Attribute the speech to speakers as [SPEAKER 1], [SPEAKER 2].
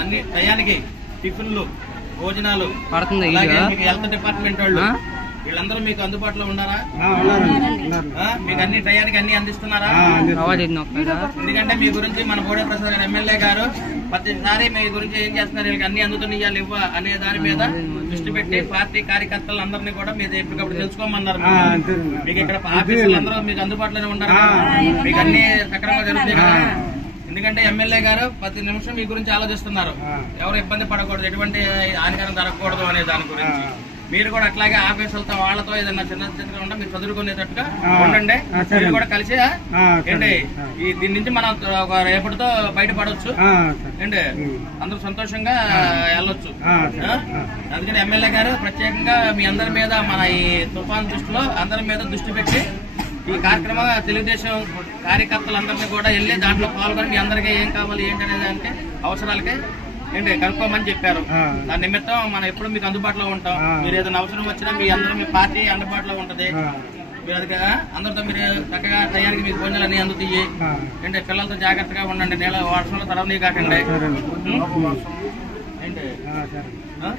[SPEAKER 1] అన్ని టయానికి టిఫిన్లు భోజనాలు
[SPEAKER 2] పడుతుంది
[SPEAKER 1] హెల్త్ డిపార్ట్మెంట్ వాళ్ళు? వీళ్ళందరూ మీకు అందుబాటులో ఉన్నారా? మీకు అన్ని టయానికి అన్ని అందిస్తున్నారా? ఎందుకంటే మీ గురించి మన బోడే ప్రసాద్ గారు ఎమ్మెల్యే గారు ప్రతిసారి మీ గురించి ఏం చేస్తున్నారు? వీళ్ళకి అన్ని అందుతున్నాయి ఇవ్వ అనే దాని మీద దృష్టి పెట్టి పార్టీ కార్యకర్తలు అందరినీ కూడా మీరు ఎప్పటికప్పుడు తెలుసుకోమన్నారు. మీకు ఇక్కడ ఆఫీసులు అందరూ మీకు అందుబాటులోనే ఉన్నారు. మీకు అన్ని సక్రమంగా జరుగుతాయి. ఎందుకంటే ఎమ్మెల్యే గారు ప్రతి నిమిషం మీ గురించి ఆలోచిస్తున్నారు. ఎవరు ఇబ్బంది పడకూడదు ఎటువంటి హానికరం జరగకూడదు అనే దాని గురించి. మీరు కూడా అట్లాగే ఆఫీసులతో వాళ్ళతో ఏదైనా చిన్న చిన్నగా ఉంటే మీరు చదువుకునేటట్టుగా. ఉండండి. మీరు కూడా కలిసి. ఏంటి. ఈ దీని నుంచి మనం ఒక రేపటితో బయటపడవచ్చు. ఏంటి. అందరూ సంతోషంగా వెళ్ళొచ్చు. అందుకని ఎమ్మెల్యే గారు ప్రత్యేకంగా మీ అందరి మీద మన ఈ తుఫాన్ దృష్టిలో అందరి మీద దృష్టి పెట్టి ఈ కార్యక్రమం తెలుగుదేశం కార్యకర్తలందరినీ కూడా వెళ్ళి దాంట్లో పాల్గొని మీ అందరికీ ఏం కావాలి ఏంటి అనేది అంటే అవసరాలకి ఏంటి కనుక్కోమని చెప్పారు. దాని నిమిత్తం మనం ఎప్పుడు మీకు అందుబాటులో ఉంటాం. మీరు ఏదైనా అవసరం వచ్చినా మీ అందరూ మీ పార్టీ అందుబాటులో ఉంటది. మీరు అది కదా? అందరితో మీరు చక్కగా టయానికి మీకు భోజనాలు అన్ని అందుతాయి. ఏంటి పిల్లలతో జాగ్రత్తగా ఉండండి. నేల వర్షంలో తడవని కాకండి? ఏంటి?
[SPEAKER 3] ఆ,